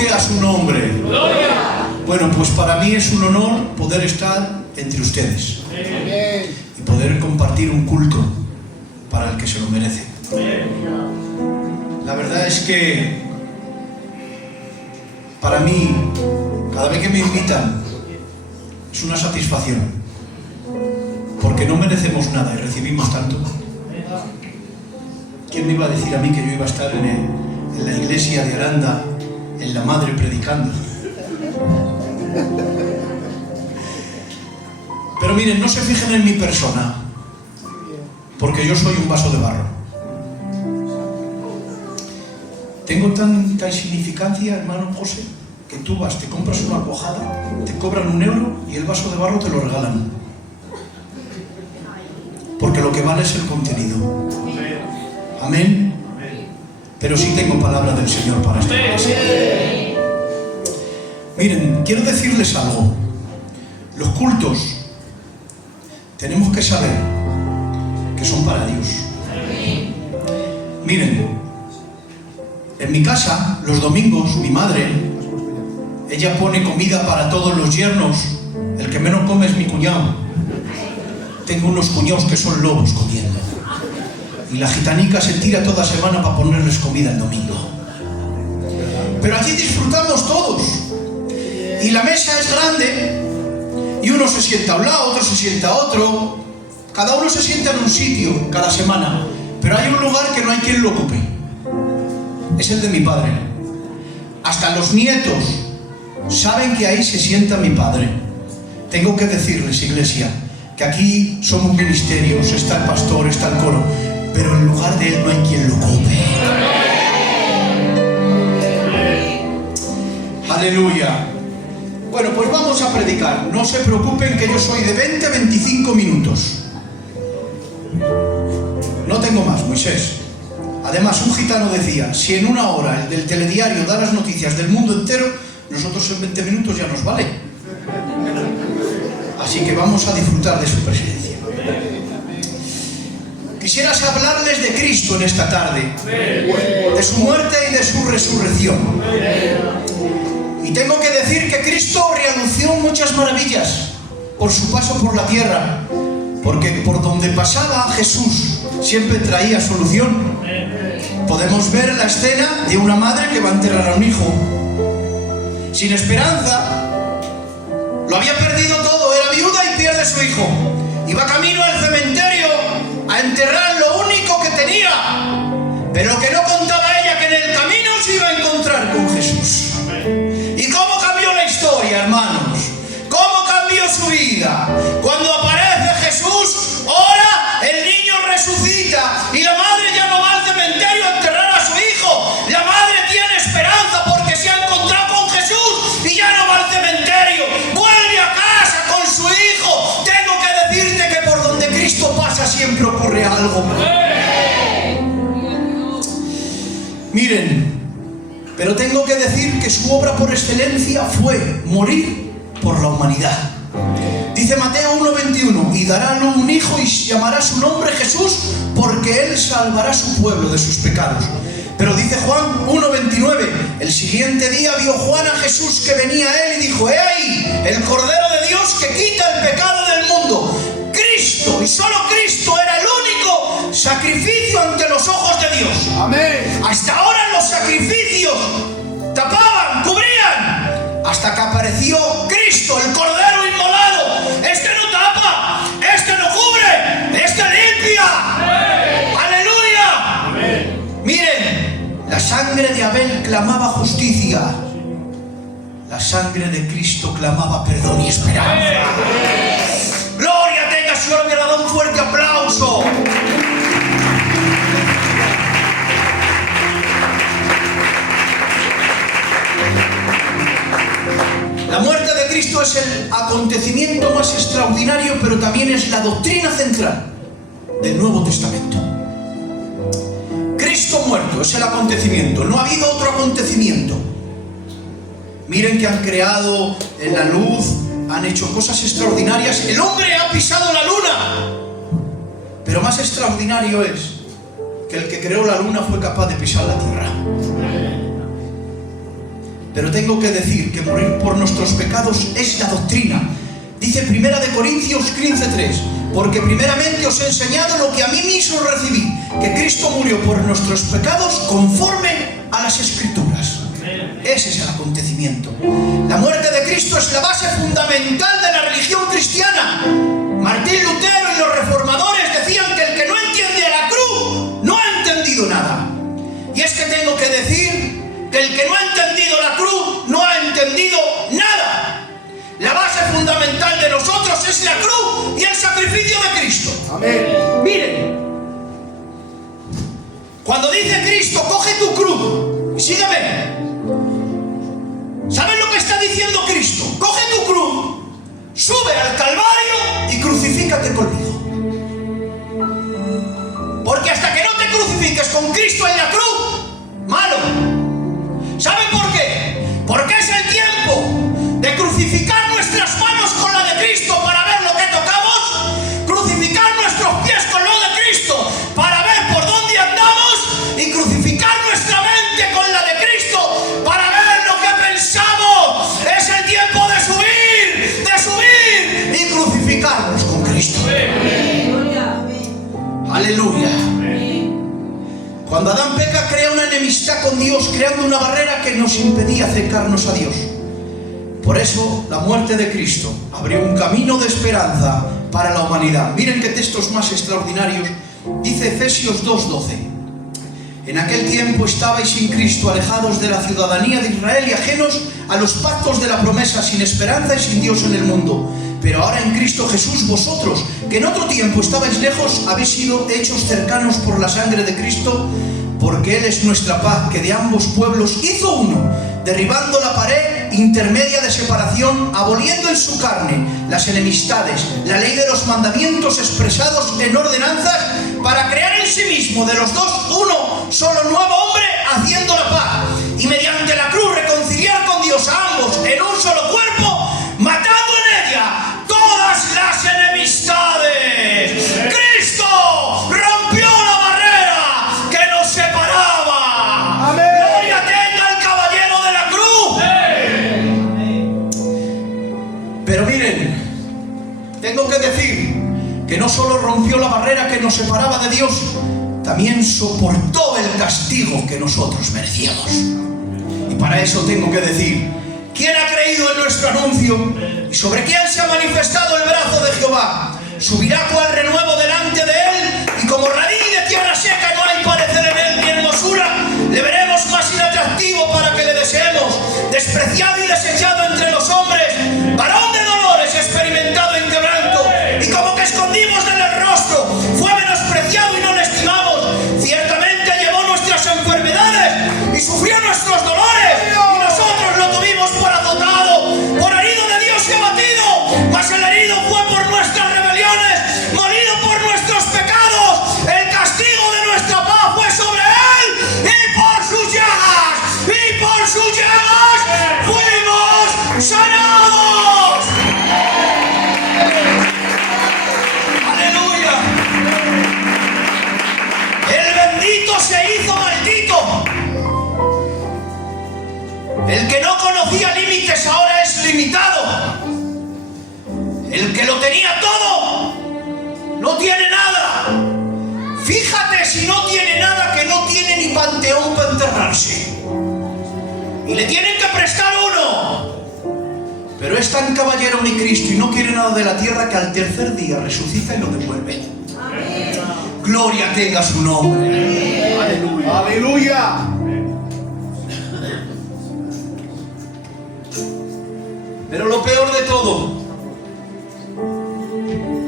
toque a su nombre. Bueno, pues para mí es un honor poder estar entre ustedes y poder compartir un culto para el que se lo merece. La verdad es que para mí, cada vez que me invitan, es una satisfacción, porque no merecemos nada y recibimos tanto. ¿Quién me iba a decir a mí que yo iba a estar en la iglesia de Aranda, en la Madre, predicando? Pero miren, no se fijen en mi persona, porque yo soy un vaso de barro. Tengo tanta insignificancia, hermano José, que tú vas, te compras una cuajada, te cobran €1 y el vaso de barro te lo regalan. Porque lo que vale es el contenido. Amén. Pero sí tengo palabra del Señor para esta iglesia. Miren, quiero decirles algo. Los cultos tenemos que saber que son para Dios. Miren, en mi casa, los domingos, mi madre, ella pone comida para todos los yernos. El que menos come es mi cuñado. Tengo unos cuñados que son lobos comiendo. Y la gitanica se tira toda semana para ponerles comida el domingo. Pero allí disfrutamos todos. Y la mesa es grande. Y uno se sienta a un lado, otro se sienta a otro. Cada uno se sienta en un sitio cada semana. Pero hay un lugar que no hay quien lo ocupe. Es el de mi padre. Hasta los nietos saben que ahí se sienta mi padre. Tengo que decirles, iglesia, que aquí somos ministerios, está el pastor, está el coro, pero en lugar de él no hay quien lo ocupe. Aleluya. Bueno, pues vamos a predicar. No se preocupen que yo soy de 20 a 25 minutos. No tengo más, Moisés. Además, un gitano decía, si en una hora el del telediario da las noticias del mundo entero, nosotros en 20 minutos ya nos vale. Así que vamos a disfrutar de su presencia. Quisiera hablarles de Cristo en esta tarde, de su muerte y de su resurrección. Y tengo que decir que Cristo realizó muchas maravillas por su paso por la tierra, porque por donde pasaba Jesús siempre traía solución. Podemos ver la escena de una madre que va a enterrar a un hijo sin esperanza. Lo había perdido todo, era viuda y pierde a su hijo. Iba camino al cementerio a enterrar lo único que tenía. Pero lo que no contaba ella, que en el camino se iba a encontrar con Jesús. ¿Y cómo cambió la historia, hermanos? ¿Cómo cambió su vida? Cuando aparece Jesús, ora, el niño resucita y la madre ya no va al cementerio a enterrar a su hijo. La madre tiene esperanza porque se ha encontrado con Jesús y ya no va al cementerio. Vuelve a casa con su hijo. Tengo que decirte que por donde Cristo pasa siempre ocurre algo. Miren, pero tengo que decir que su obra por excelencia fue morir por la humanidad. Dice Mateo 1:21, y dará a luz un hijo y llamará su nombre Jesús, porque él salvará a su pueblo de sus pecados. Pero dice Juan 1:29, el siguiente día vio Juan a Jesús que venía a él y dijo, ¡he ahí, el Cordero de Dios que quita el pecado del mundo! Cristo, y solo Cristo, era el único sacrificio ante los ojos de Dios. Amén. Hasta ahora los sacrificios tapaban, cubrían, hasta que apareció Cristo, el Cordero inmolado. Este no tapa, este no cubre, este limpia. Amén. ¡Aleluya! Amén. Miren, la sangre de Abel clamaba justicia, la sangre de Cristo clamaba perdón y esperanza. Amén. Gloria tenga su nombre, le da un fuerte aplauso. La muerte de Cristo es el acontecimiento más extraordinario, pero también es la doctrina central del Nuevo Testamento. Cristo muerto es el acontecimiento, no ha habido otro acontecimiento. Miren que han creado en la luz, han hecho cosas extraordinarias. El hombre ha pisado la luna, pero más extraordinario es que el que creó la luna fue capaz de pisar la tierra. pero tengo que decir que morir por nuestros pecados es la doctrina. Dice 1 Corintios 15:3, porque primeramente os he enseñado lo que a mí mismo recibí, que Cristo murió por nuestros pecados conforme a las Escrituras. Ese es el acontecimiento. La muerte de Cristo es la base fundamental de la religión cristiana. Martín Lutero y los reformadores decían que el que no entiende a la cruz no ha entendido nada. Y es que tengo que decir que el que no ha entendido la cruz no ha entendido nada. La base fundamental de nosotros es la cruz y el sacrificio de Cristo. Amén. Miren, cuando dice Cristo, coge tu cruz y sígueme, ¿saben lo que está diciendo Cristo? Coge tu cruz, sube al Calvario y crucifícate conmigo. Porque hasta que no te crucifiques con Cristo en la cruz, malo. ¿Saben por qué? Porque es el tiempo de crucificar nuestras manos con la de Cristo para ver lo que tocamos, crucificar nuestros pies con lo de Cristo para ver por dónde andamos y crucificar nuestra mente con la de Cristo para ver lo que pensamos. Es el tiempo de subir y crucificarnos con Cristo. Aleluya. Cuando Adán peca, crea una enemistad con Dios, creando una barrera que nos impedía acercarnos a Dios. Por eso la muerte de Cristo abrió un camino de esperanza para la humanidad. Miren qué textos más extraordinarios. Dice Efesios 2:12. En aquel tiempo estabais sin Cristo, alejados de la ciudadanía de Israel y ajenos a los pactos de la promesa, sin esperanza y sin Dios en el mundo. Pero ahora en Cristo Jesús, vosotros, que en otro tiempo estabais lejos, habéis sido hechos cercanos por la sangre de Cristo, porque Él es nuestra paz, que de ambos pueblos hizo uno, derribando la pared intermedia de separación, aboliendo en su carne las enemistades, la ley de los mandamientos expresados en ordenanzas, para crear en sí mismo de los dos uno solo nuevo hombre, haciendo la paz, y mediante la cruz reconciliar con Dios a ambos en un solo cuerpo, matando en ella todas las enemistades. Cristo rompió la barrera que nos separaba. Amén. Gloria tenga el caballero de la cruz. Pero miren, tengo que decir que no solo rompió la barrera que nos separaba de Dios, también soportó el castigo que nosotros merecíamos. Y para eso tengo que decir: ¿quién ha creído en nuestro anuncio? ¿Y sobre quién se ha manifestado el brazo de Jehová? Subirá cual renuevo delante de él, y como raíz de tierra seca no hay parecer en él ni hermosura. Le veremos más inatractivo para que le deseemos, despreciado y desechado entre los hombres, varón de dolores, experimentado en quebranto, y como que escondimos de él el rostro, fue menospreciado y no le estimamos. Ciertamente llevó nuestras enfermedades y sufrió nuestros dolores, y nosotros lo tuvimos por azotado, por herido de Dios y abatido. Mas el herido fue por nuestras rebeliones, molido por nuestros pecados. El castigo de nuestra paz fue sobre él, y por sus llagas fuimos sanados. Aleluya. El bendito se hizo maldito. El que no conocía límites ahora es limitado. El que lo tenía todo no tiene nada. Fíjate si no tiene nada, que no tiene ni panteón para enterrarse. Y le tienen que prestar uno. Pero es tan caballero mi Cristo y no quiere nada de la tierra, que al tercer día resucita y lo devuelve. Amén. Gloria tenga su nombre. Aleluya. Aleluya. Pero lo peor de todo,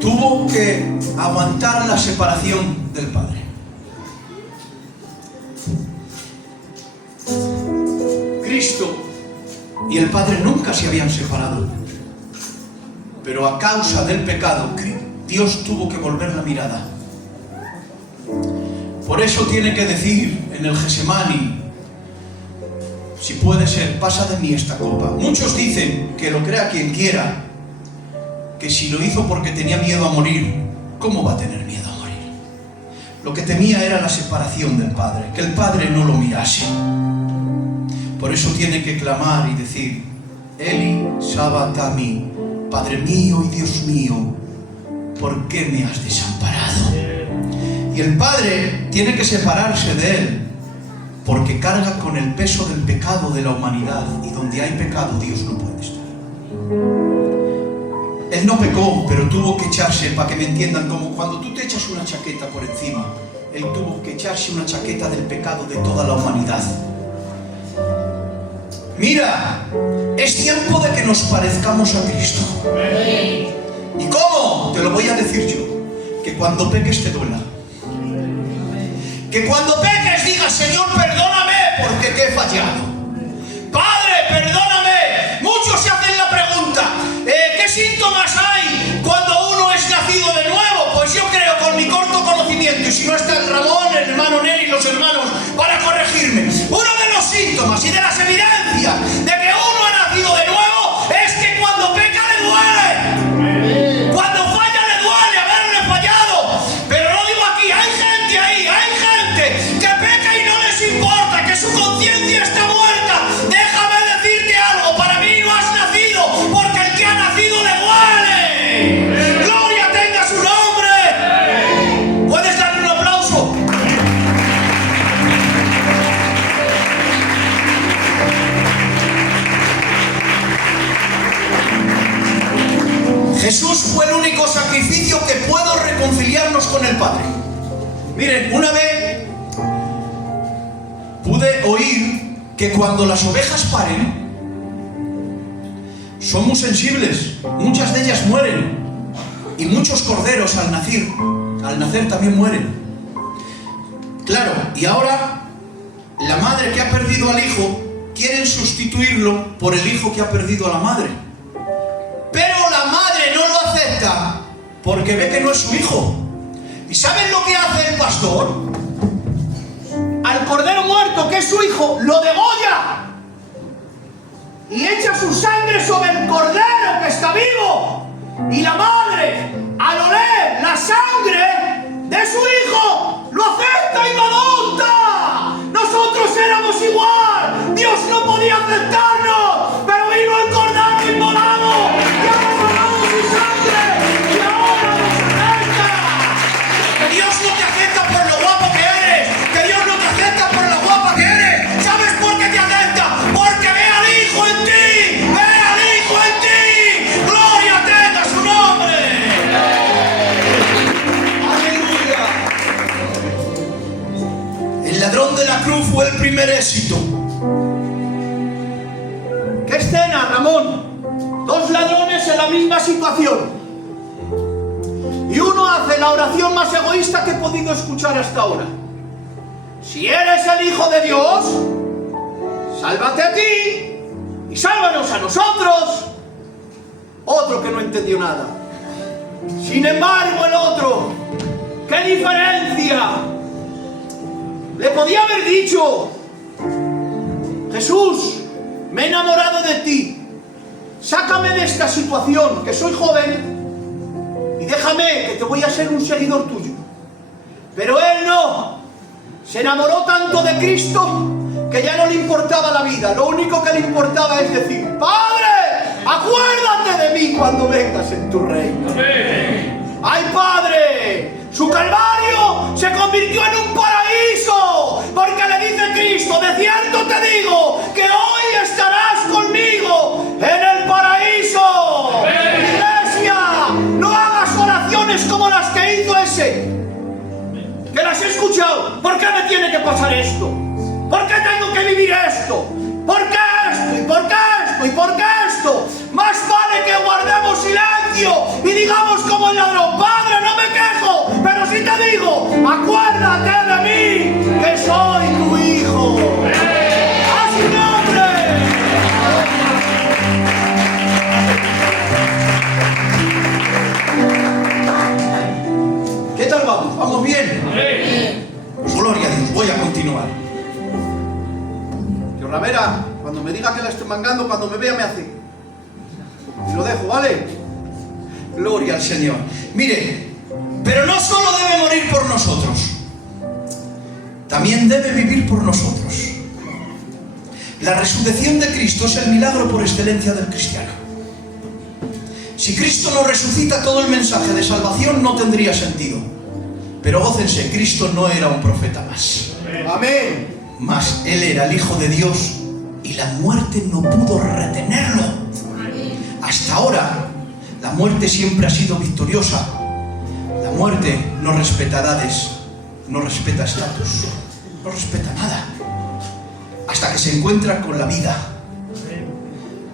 tuvo que aguantar la separación del Padre. Cristo y el Padre nunca se habían separado, pero a causa del pecado Dios tuvo que volver la mirada. Por eso tiene que decir en el Getsemaní: si puede ser, pasa de mí esta copa. Muchos dicen, que lo crea quien quiera, que si lo hizo porque tenía miedo a morir. ¿Cómo va a tener miedo a morir? Lo que temía era la separación del Padre, que el Padre no lo mirase. Por eso tiene que clamar y decir: Eli Sabatami, Padre mío y Dios mío, ¿por qué me has desamparado? Y el Padre tiene que separarse de él, porque carga con el peso del pecado de la humanidad, y donde hay pecado Dios no puede estar. Él no pecó, pero tuvo que echarse, para que me entiendan, como cuando tú te echas una chaqueta por encima. Él tuvo que echarse una chaqueta del pecado de toda la humanidad. Mira, es tiempo de que nos parezcamos a Cristo. ¿Y cómo? Te lo voy a decir yo. Que cuando peques te duela. Que cuando peques digas: Señor, perdóname porque te he fallado. Padre, perdóname. Muchos se hacen la pregunta: ¿qué síntomas hay cuando uno es nacido de nuevo? Pues yo creo, con mi corto conocimiento, y si no está el Ramón, el hermano Nelly y los hermanos para corregirme, uno de los síntomas y de las evidencias de que uno ha nacido de nuevo es que cuando peca le duele. Cuando falla le duele haberle fallado. Pero no digo aquí, hay gente ahí, hay gente que peca y no les importa, que su conciencia está muerta. Déjame decirte algo: para mí no has nacido, porque el que ha nacido le duele. Gloria tenga su nombre. ¿Puedes darle un aplauso? Jesús fue el único sacrificio que pudo reconciliarnos con el Padre. Miren, una vez pude oír que cuando las ovejas paren, son muy sensibles, muchas de ellas mueren, y muchos corderos al nacer también mueren. Claro, y ahora la madre que ha perdido al hijo quieren sustituirlo por el hijo que ha perdido a la madre. Pero la madre no lo acepta porque ve que no es su hijo. ¿Y saben lo que hace el pastor? Al cordero muerto, que es su hijo, lo degolla y echa su sangre sobre el cordero que está vivo. Y la madre, al oler la sangre de su hijo, lo acepta y lo adopta. Nosotros éramos igual. Dios no podía aceptarnos, pero vino el cordero inmolado y ha derramado su sangre y ahora nos acepta. Que Dios no te acepta por lo guapo que eres, que Dios no te acepta por lo guapa que eres. ¿Sabes por qué te acepta? Porque ve al Hijo en ti, ve al Hijo en ti. Gloria tenga su nombre. Aleluya. El ladrón de la cruz fue el primer éxito. ¿Qué escena, Ramón? Dos ladrones en la misma situación. Y uno hace la oración más egoísta que he podido escuchar hasta ahora. Si eres el Hijo de Dios, sálvate a ti y sálvanos a nosotros. Otro que no entendió nada. Sin embargo, el otro, ¡qué diferencia! Le podía haber dicho: Jesús, me he enamorado de ti, sácame de esta situación, que soy joven, y déjame, que te voy a ser un seguidor tuyo. Pero él no, se enamoró tanto de Cristo que ya no le importaba la vida. Lo único que le importaba es decir: Padre, acuérdate de mí cuando vengas en tu reino. ¡Ay, Padre! Su calvario se convirtió en un paraíso, porque le dice Cristo: de cierto te digo que hoy estarás conmigo en el paraíso. Iglesia, no hagas oraciones como las que hizo ese, que las he escuchado. ¿Por qué me tiene que pasar esto? ¿Por qué tengo que vivir esto? ¿Por qué esto? ¿Y por qué esto? ¿Y por qué esto? Más vale que guardemos silencio y digamos como el ladrón: Padre, no me quejo, pero sí te digo, acuérdate de mí, que soy tu hijo. ¡A su nombre! ¿Qué tal vamos? ¿Vamos bien? Pues gloria a Dios. Voy a continuar. Que Ravera, cuando me diga que la estoy mangando, cuando me vea me hace. Y lo dejo, ¿vale? Gloria al Señor. Mire, pero no solo debe morir por nosotros, también debe vivir por nosotros. La resurrección de Cristo es el milagro por excelencia del cristiano. Si Cristo no resucita, todo el mensaje de salvación no tendría sentido. Pero gócense, Cristo no era un profeta más. Amén. Mas Él era el Hijo de Dios y la muerte no pudo retenerlo. Hasta ahora, la muerte siempre ha sido victoriosa. La muerte no respeta edades, no respeta estatus, no respeta nada. Hasta que se encuentra con la vida.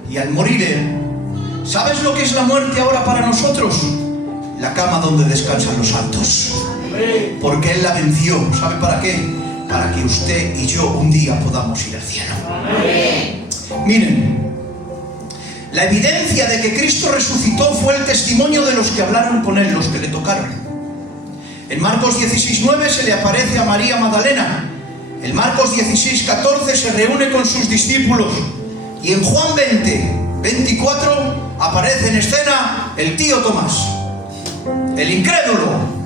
Y al morir Él, ¿sabes lo que es la muerte ahora para nosotros? La cama donde descansan los santos. Porque Él la venció. ¿Sabe para qué? Para que usted y yo un día podamos ir al cielo. Miren, la evidencia de que Cristo resucitó fue el testimonio de los que hablaron con Él, los que le tocaron. En Marcos 16:9 se le aparece a María Magdalena. En Marcos 16:14 se reúne con sus discípulos. Y en Juan 20:24 aparece en escena el tío Tomás, el incrédulo.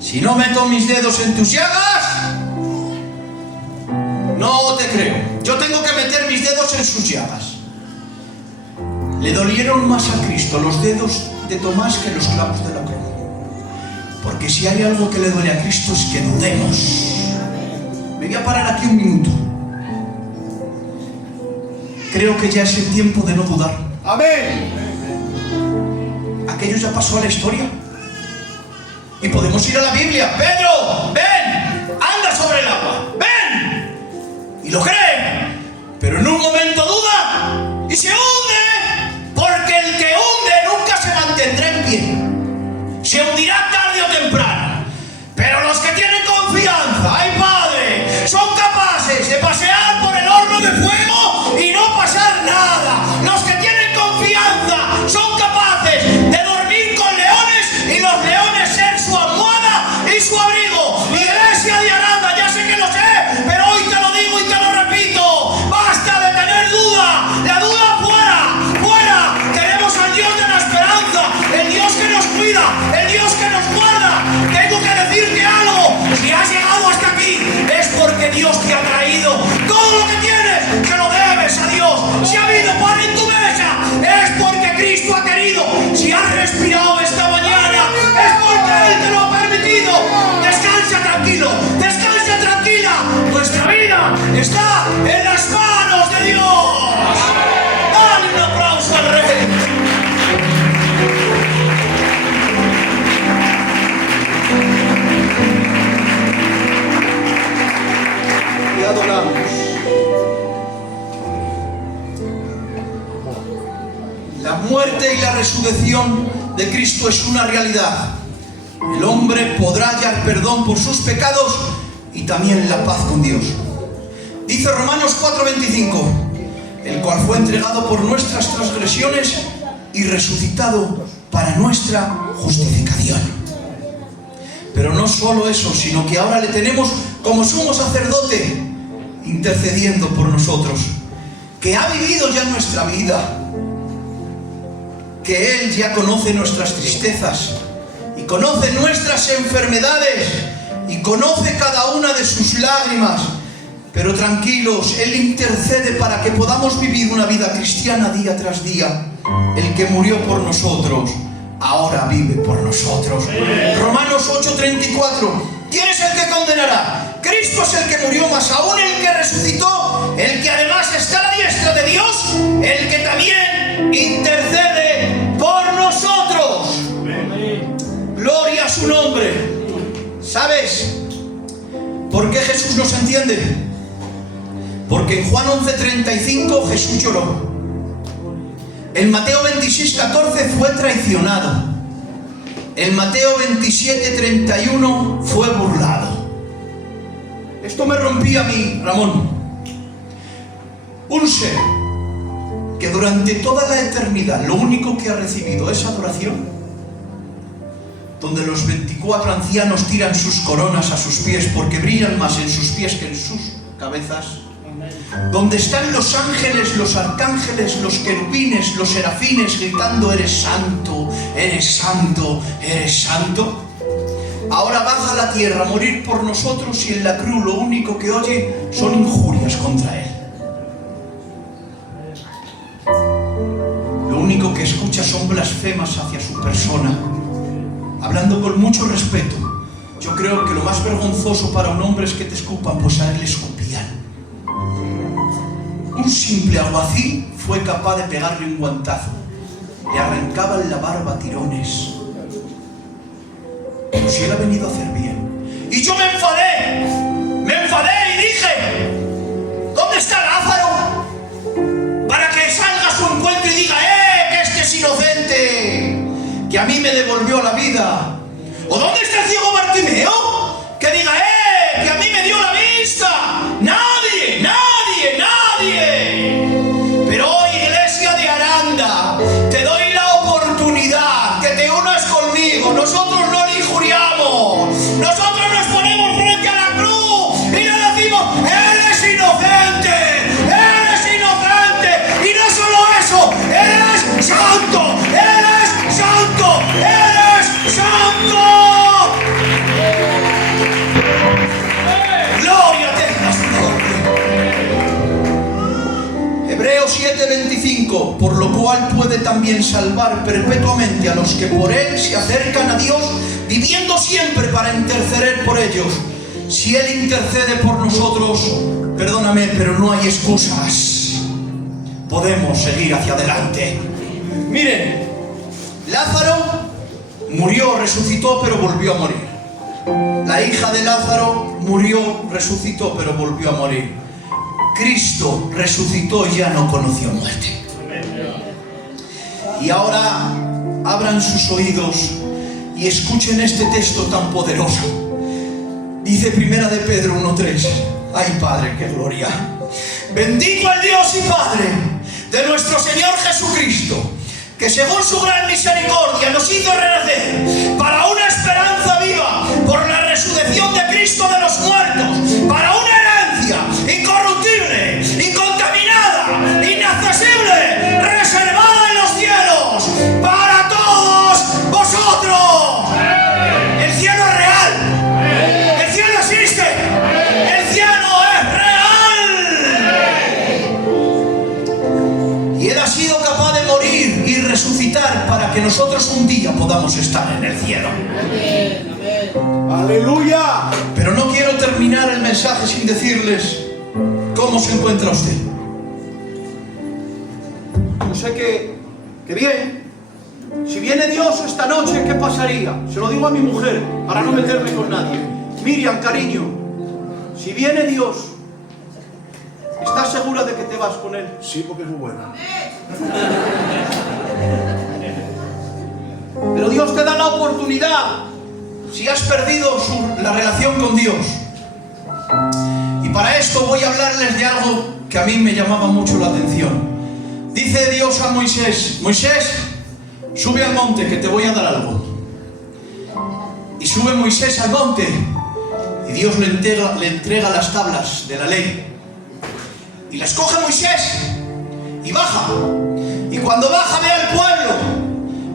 Si no meto mis dedos en tus llagas, no te creo. Yo tengo que meter mis dedos en sus llagas. Le dolieron más a Cristo los dedos de Tomás que los clavos de la cruz. Porque si hay algo que le duele a Cristo es que dudemos. Me voy a parar aquí un minuto. Creo que ya es el tiempo de no dudar. Amén. Aquello ya pasó a la historia. Y podemos ir a la Biblia. Pedro, ven, anda sobre el agua, ven. Y lo cree. Pero en un momento duda y se hunde. Porque el que hunde nunca se mantendrá en pie. Se hundirá tarde o temprano. Pero los que tienen confianza, ¡ay Padre!, son capaces de pasear por el horno de fuego y no pasar nada. Los que tienen confianza son capaces de dormir con leones y los leones ser su almohada y su abrigo. Iglesia de Aranda, ya sé que lo sé, pero hoy te lo digo y te lo repito. Basta de tener duda. La duda fuera, fuera. Queremos al Dios de la esperanza, el Dios que nos cuida, el Dios que nos guarda. Tengo que decirte algo. Si has llegado hasta aquí es porque Dios te ha traído. Todo lo que tienes se lo debes a Dios. Si ha habido pan en tu mesa es porque Cristo ha querido. Si has respirado esta mañana es porque Él te lo ha permitido. Descansa tranquilo, descansa tranquila. Nuestra vida está en las manos de Dios. Dale un aplauso al Rey. Y adoramos. La muerte y la resurrección de Cristo es una realidad. El hombre podrá hallar perdón por sus pecados y también la paz con Dios. Dice Romanos 4:25, el cual fue entregado por nuestras transgresiones y resucitado para nuestra justificación. Pero no solo eso, sino que ahora le tenemos como sumo sacerdote intercediendo por nosotros, que ha vivido ya nuestra vida, que Él ya conoce nuestras tristezas y conoce nuestras enfermedades y conoce cada una de sus lágrimas. Pero tranquilos, Él intercede para que podamos vivir una vida cristiana día tras día. El que murió por nosotros ahora vive por nosotros. Romanos 8:34. ¿Quién es el que condenará? Cristo es el que murió, más aún el que resucitó, el que además está a la diestra de Dios, el que también intercede por nosotros. Gloria a su nombre. ¿Sabes por qué Jesús nos entiende? Porque en Juan 11:35 Jesús lloró. En Mateo 26:14 fue traicionado. En Mateo 27:31 fue burlado. Esto me rompía a mí, Ramón. Un ser que durante toda la eternidad lo único que ha recibido es adoración, donde los 24 ancianos tiran sus coronas a sus pies porque brillan más en sus pies que en sus cabezas, donde están los ángeles, los arcángeles, los querubines, los serafines gritando: eres santo, eres santo, eres santo. Ahora baja a la tierra a morir por nosotros y en la cruz lo único que oye son injurias contra Él. único que escucha son blasfemas hacia su persona, hablando con mucho respeto. Yo creo que lo más vergonzoso para un hombre es que te escupan, pues a él le escupían. Un simple alguacil fue capaz de pegarle un guantazo. Le arrancaban la barba a tirones. Pero si él ha venido a hacer bien. Y yo me enfadé y dije: ¿dónde está Lázaro? Para que salga a su encuentro y diga: que este es inocente, que a mí me devolvió la vida. ¿O dónde está el ciego Bartimeo? Que diga: que a mí me dio la vista. Nadie, nadie, nadie. Pero hoy, iglesia de Aranda, te doy la oportunidad que te unas conmigo. Nosotros no le injuriamos. Nosotros nos ponemos frente a la cruz y le decimos: eres inocente, eres inocente. Y no solo eso, eres santo, eres santo, eres santo. Gloria tenga su nombre. Hebreos 7:25, por lo cual puede también salvar perpetuamente a los que por él se acercan a Dios, viviendo siempre para interceder por ellos. Si él intercede por nosotros, perdóname, pero no hay excusas. Podemos seguir hacia adelante. Miren, Lázaro murió, resucitó, pero volvió a morir. La hija de Lázaro murió, resucitó, pero volvió a morir. Cristo resucitó y ya no conoció muerte. Y ahora abran sus oídos y escuchen este texto tan poderoso. Dice Primera de Pedro 1:3. Ay, Padre, qué gloria. Bendito el Dios y Padre de nuestro Señor Jesucristo, que según su gran misericordia nos hizo renacer para una esperanza viva por la resurrección de Cristo de los muertos, para una herencia incorruptible, incontaminada, inaccesible, reservada en los cielos para todos vosotros. El cielo es real, el cielo existe, el cielo es real. Y Él ha sido capaz de morir y resucitar para que nosotros un día podamos estar en el cielo. ¡Aleluya! Pero no quiero terminar el mensaje sin decirles cómo se encuentra usted. Yo sé que bien. Si viene Dios esta noche, ¿qué pasaría? Se lo digo a mi mujer, para no meterme con nadie. Miriam, cariño, si viene Dios, ¿estás segura de que te vas con Él? Sí, porque es bueno. Pero Dios te da la oportunidad si has perdido la relación con Dios. Y para esto voy a hablarles de algo que a mí me llamaba mucho la atención. Dice Dios a Moisés: Moisés, sube al monte que te voy a dar algo. Y sube Moisés al monte y Dios le entrega las tablas de la ley. Y las coge Moisés y baja. Y cuando baja ve al pueblo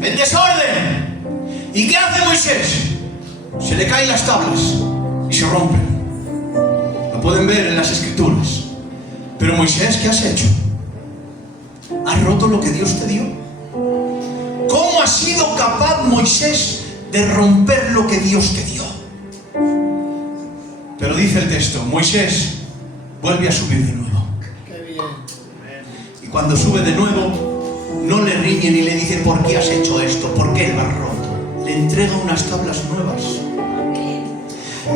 en desorden. ¿Y qué hace Moisés? Se le caen las tablas y se rompen. Lo pueden ver en las escrituras. Pero Moisés, ¿qué has hecho? ¿Has roto lo que Dios te dio? ¿Cómo ha sido capaz Moisés de romper lo que Dios te dio? Pero dice el texto: Moisés vuelve a subir de nuevo. ¡Qué bien! Y cuando sube de nuevo, no le riñe ni le dice: ¿por qué has hecho esto? ¿Por qué lo has roto? Le entrega unas tablas nuevas.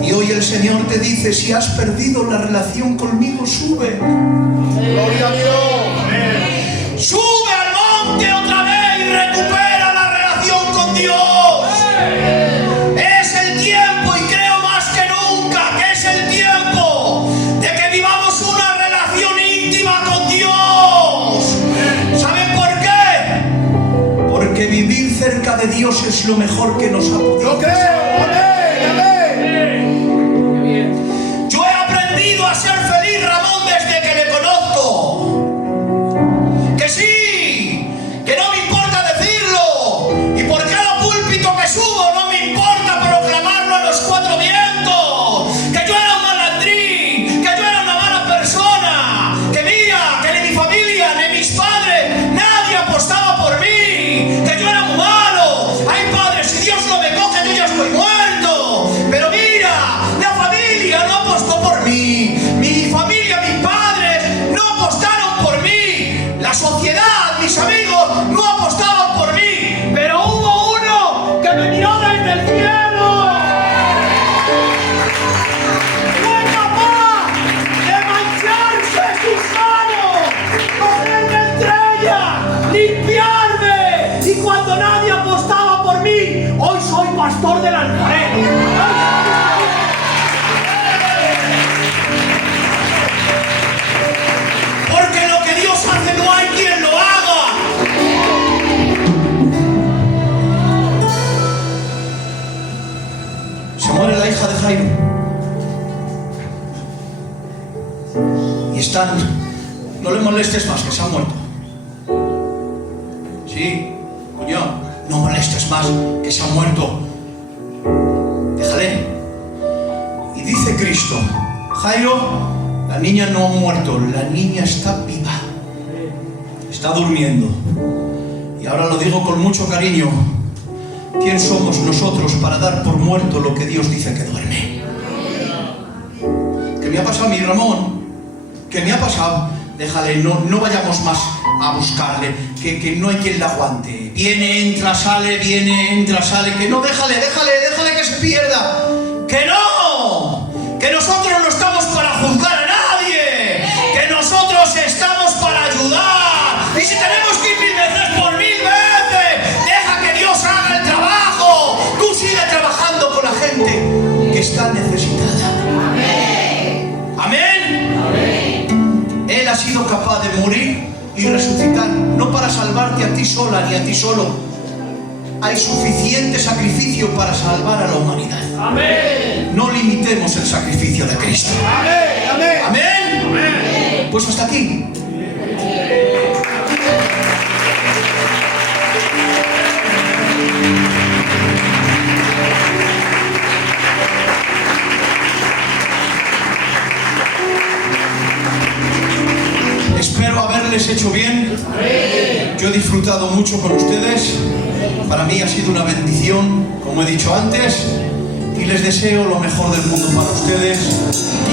Y hoy el Señor te dice: si has perdido la relación conmigo, sube. ¡Gloria a Dios! Sube al monte otra vez y recupera la relación con Dios. Es el tiempo, y creo más que nunca que es el tiempo de que vivamos una relación íntima con Dios. ¿Saben por qué? Porque vivir cerca de Dios es lo mejor que nos ha podido ¡Lo creo! ¡Amén! ¡Amén! Yo he aprendido a ser feliz, Ramón, desde que le conozco. Que sí, que no me importa decirlo. Y por cada púlpito que subo no me importa proclamarlo a los cuatro vientos. Que yo era un malandrín, que yo era una mala persona. Que mira, que ni mi familia, ni mis padres, nadie apostaba por mí. muere la hija de Jairo. Y están, no le molestes más, que se ha muerto. Sí, cuñado, no molestes más, que se ha muerto. Déjale. Y dice Cristo, Jairo, la niña no ha muerto, la niña está viva. Está durmiendo. Y ahora lo digo con mucho cariño. ¿Quién somos nosotros para dar por muerto lo que Dios dice que duerme? ¿Qué me ha pasado a mí, Ramón? ¿Qué me ha pasado? Déjale, no vayamos más a buscarle, que no hay quien la aguante. Viene, entra, sale, que no, déjale que se pierda. ¡Que no! ¡Que nosotros no estamos para juzgar a nadie! ¡Que nosotros estamos para ayudar! Y si tenemos que ir 1000 veces por 1000 veces, deja que Dios haga el trabajo. Tú sigue trabajando con la gente que está necesitada. Amén. Amén. Él ha sido capaz de morir y resucitar, no para salvarte a ti sola ni a ti solo. Hay suficiente sacrificio para salvar a la humanidad. Amén. No limitemos el sacrificio de Cristo. Amén. Amén. Amén. Amén. Pues hasta aquí. Espero haberles hecho bien. Yo he disfrutado mucho con ustedes. Para mí ha sido una bendición, como he dicho antes, y les deseo lo mejor del mundo para ustedes,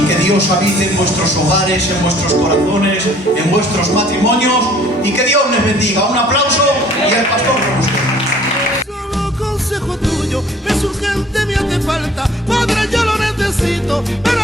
y que Dios habite en vuestros hogares, en vuestros corazones, en vuestros matrimonios, y que Dios les bendiga. Un aplauso y el pastor con ustedes. Solo consejo tuyo, me surgente me hace falta, Padre, yo lo necesito, pero